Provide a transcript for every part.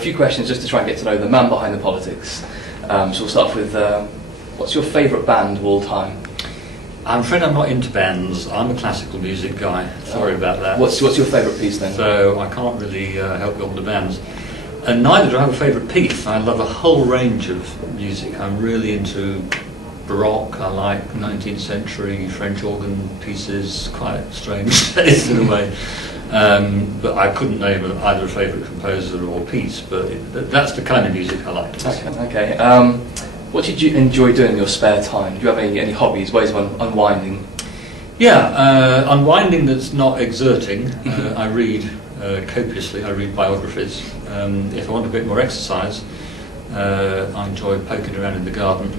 A few questions just to try and get to know the man behind the politics. So we'll start off with, what's your favourite band of all time? I'm afraid I'm not into bands. I'm a classical music guy. Sorry about that. What's your favourite piece then? So I can't really help you on the bands. And neither do I have a favourite piece. I love a whole range of music. I'm really into Baroque. I like 19th century French organ pieces, quite strange in a way. But I couldn't name either a favourite composer or piece, but that's the kind of music I like. Okay. What did you enjoy doing in your spare time? Do you have any hobbies, ways of unwinding? Yeah, unwinding that's not exerting. I read copiously. I read biographies. If I want a bit more exercise, I enjoy poking around in the garden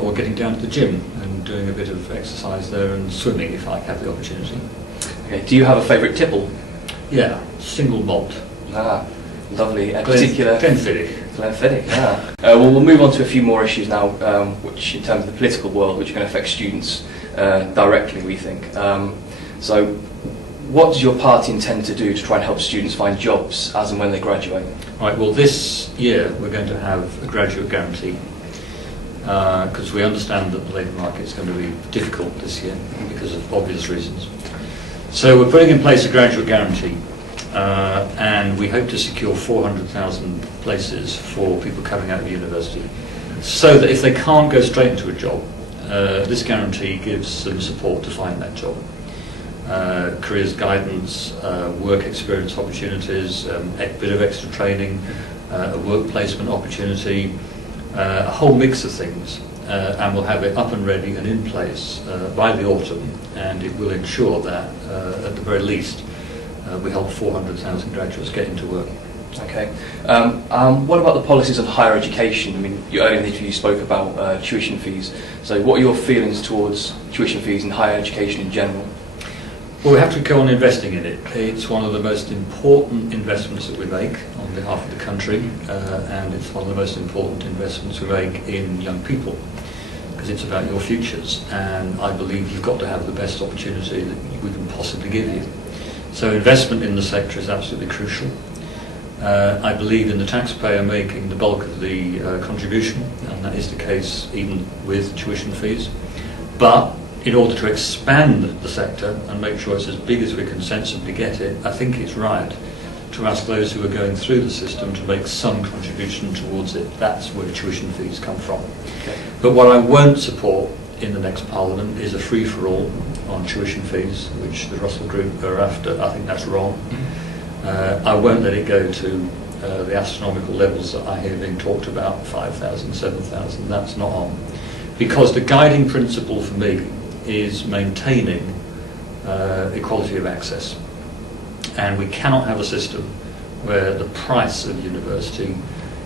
or getting down to the gym and doing a bit of exercise there, and swimming if I have the opportunity. Okay. Do you have a favourite tipple? Yeah, single malt. Lovely. Particular Glenfiddich. Yeah. Well, we'll move on to a few more issues now, which, in terms of the political world, which are going to affect students directly, we think. So, what does your party intend to do to try and help students find jobs as and when they graduate? Right. Well, this year we're going to have a graduate guarantee because we understand that the labour market is going to be difficult this year because of obvious reasons. So we're putting in place a graduate guarantee. And we hope to secure 400,000 places for people coming out of university, so that if they can't go straight into a job, this guarantee gives them support to find that job. Careers guidance, work experience opportunities, a bit of extra training, a work placement opportunity, a whole mix of things, and we'll have it up and ready and in place by the autumn, and it will ensure that at the very least we help 400,000 graduates get into work. Okay. What about the policies on higher education? I mean, earlier in the interview you spoke about tuition fees. So what are your feelings towards tuition fees in higher education in general? Well, we have to go on investing in it. It's one of the most important investments that we make on behalf of the country, and it's one of the most important investments we make in young people, because it's about your futures, and I believe you've got to have the best opportunity that we can possibly give you. So investment in the sector is absolutely crucial. I believe in the taxpayer making the bulk of the contribution, and that is the case even with tuition fees. But in order to expand the sector and make sure it's as big as we can sensibly get it, I think it's right to ask those who are going through the system to make some contribution towards it. That's where tuition fees come from. Okay. But what I won't support in the next Parliament is a free-for-all on tuition fees, which the Russell Group are after. I think that's wrong. I won't let it go to the astronomical levels that I hear being talked about, 5,000, 7,000. That's not on. Because the guiding principle for me is maintaining equality of access. And we cannot have a system where the price of university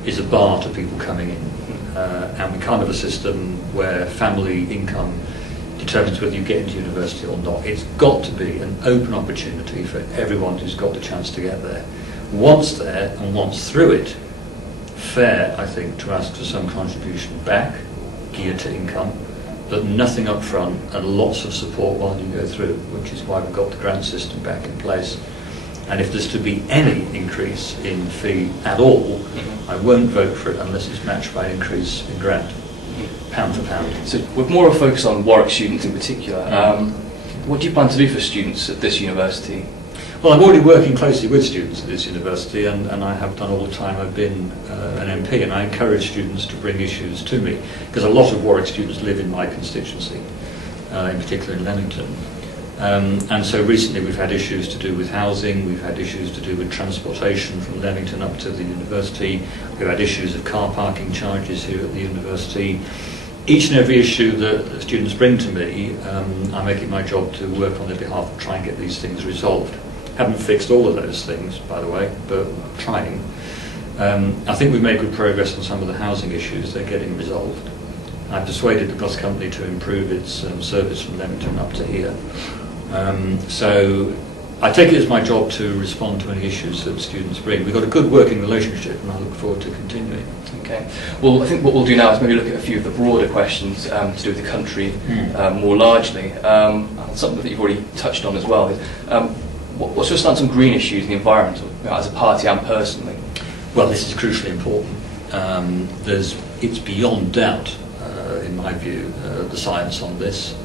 is a bar to people coming in. And we can't have a system where family income determines whether you get into university or not. It's got to be an open opportunity for everyone who's got the chance to get there. Once there and once through it, fair, I think, to ask for some contribution back, geared to income, but nothing up front and lots of support while you go through, which is why we've got the grant system back in place. And if there's to be any increase in fee at all, I won't vote for it unless it's matched by an increase in grant, pound for pound. So with more of a focus on Warwick students in particular, what do you plan to do for students at this university? Well, I'm already working closely with students at this university, and I have done all the time I've been an MP, and I encourage students to bring issues to me, because a lot of Warwick students live in my constituency, in particular in Leamington. And so recently we've had issues to do with housing, we've had issues to do with transportation from Leamington up to the university, we've had issues of car parking charges here at the university. Each and every issue that students bring to me, I make it my job to work on their behalf and try and get these things resolved. Haven't fixed all of those things, by the way, but trying. I think we've made good progress on some of the housing issues. They're getting resolved. I persuaded the bus company to improve its service from Leamington up to here. So I take it as my job to respond to any issues that students bring. We've got a good working relationship, and I look forward to continuing. Okay. Well, I think what we'll do now is maybe look at a few of the broader questions to do with the country more largely. Something that you've already touched on as well is, what's your stance on green issues and the environment, as a party and personally? Well, this is crucially important. It's beyond doubt, in my view, the science on this.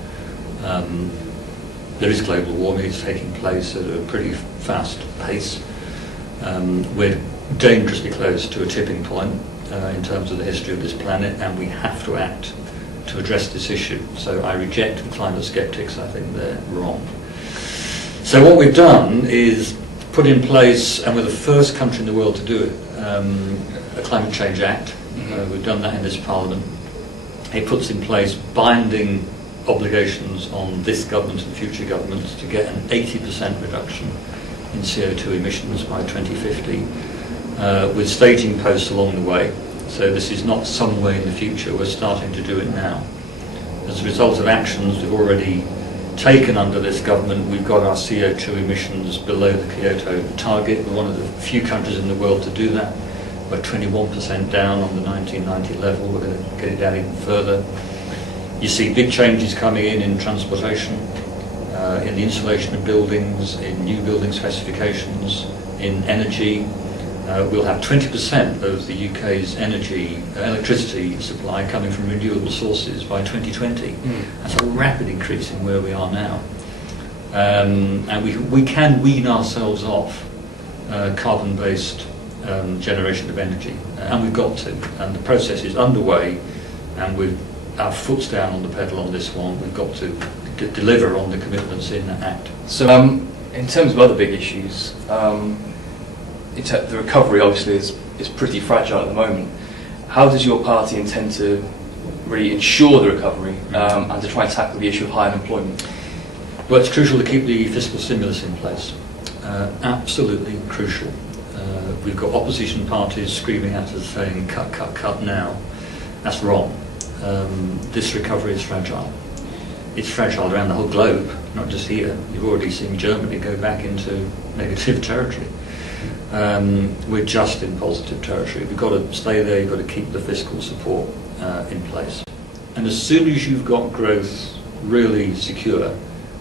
There is global warming. It's taking place at a pretty fast pace. We're dangerously close to a tipping point in terms of the history of this planet, and we have to act to address this issue. So I reject the climate skeptics. I think they're wrong. So what we've done is put in place, and we're the first country in the world to do it, a Climate Change Act. We've done that in this Parliament. It puts in place binding obligations on this government and future governments to get an 80% reduction in CO2 emissions by 2050, with staging posts along the way. So this is not some way in the future, we're starting to do it now. As a result of actions we've already taken under this government, we've got our CO2 emissions below the Kyoto target. We're one of the few countries in the world to do that. We're 21% down on the 1990 level. We're going to get it down even further. You see big changes coming in transportation, in the insulation of buildings, in new building specifications, in energy. We'll have 20% of the UK's electricity supply coming from renewable sources by 2020. That's a rapid increase in where we are now. And we can wean ourselves off carbon-based generation of energy, and we've got to. And the process is underway, and with our foot's down on the pedal on this one. We've got to deliver on the commitments in that Act. So in terms of other big issues, the recovery obviously is pretty fragile at the moment. How does your party intend to really ensure the recovery and to try and tackle the issue of high unemployment? Well, it's crucial to keep the fiscal stimulus in place. Absolutely crucial. We've got opposition parties screaming at us saying, cut, cut, cut now. That's wrong. This recovery is fragile. It's fragile around the whole globe, not just here. You've already seen Germany go back into negative territory. We're just in positive territory. We've got to stay there. You've got to keep the fiscal support in place. And as soon as you've got growth really secure,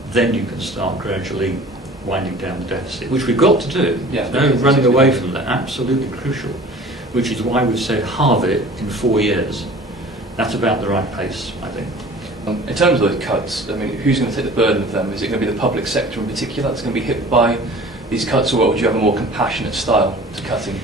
then you can start gradually winding down the deficit, which we've got to do. Yeah, no running away from that. Absolutely crucial. Which is why we've said halve it in 4 years. That's about the right pace, I think. In terms of those cuts, I mean, who's going to take the burden of them? Is it going to be the public sector in particular that's going to be hit by these cuts, or would you have a more compassionate style to cutting?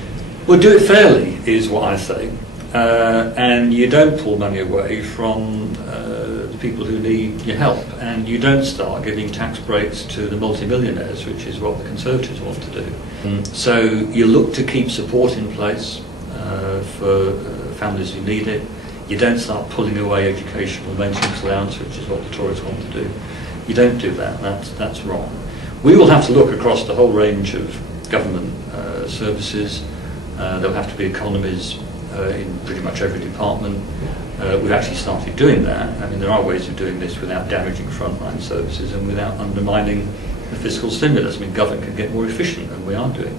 Well, do it fairly, is what I say. And you don't pull money away from the people who need your help, and you don't start giving tax breaks to the multimillionaires, which is what the Conservatives want to do. So you look to keep support in place for families who need it. You don't start pulling away educational maintenance allowance, which is what the Tories want to do. You don't do that. That's wrong. We will have to look across the whole range of government services. There'll have to be economies in pretty much every department. We've actually started doing that. I mean, there are ways of doing this without damaging frontline services and without undermining the fiscal stimulus. I mean, government can get more efficient, and we are doing.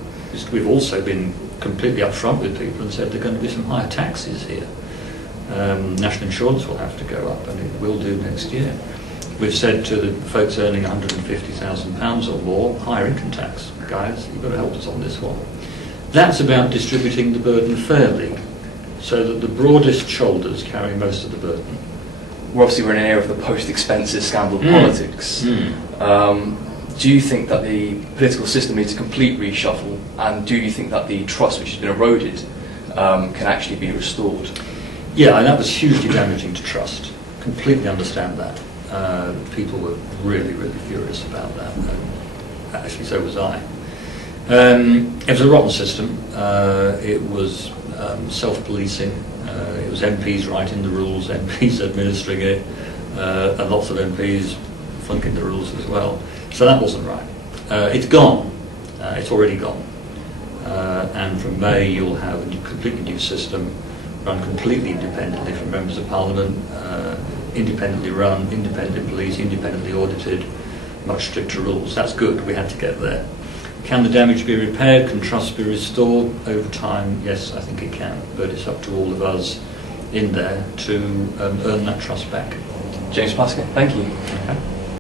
We've also been completely upfront with people and said there are going to be some higher taxes here. National insurance will have to go up, and it will do next year. We've said to the folks earning £150,000 or more, higher income tax. Guys, you've got to help us on this one. That's about distributing the burden fairly, so that the broadest shoulders carry most of the burden. We're in an era of the post-expenses scandal politics. Do you think that the political system needs a complete reshuffle, and do you think that the trust which has been eroded can actually be restored? Yeah, and that was hugely damaging to trust. Completely understand that. People were really, really furious about that. And actually, so was I. It was a rotten system. It was self-policing. It was MPs writing the rules, MPs administering it, and lots of MPs flunking the rules as well. So that wasn't right. It's gone. It's already gone. And from May, you'll have a completely new system, run completely independently from members of Parliament, independently run, independent police, independently audited, much stricter rules. That's good. We had to get there. Can the damage be repaired? Can trust be restored over time? Yes, I think it can. But it's up to all of us in there to earn that trust back. James Plaskitt, thank you. Okay.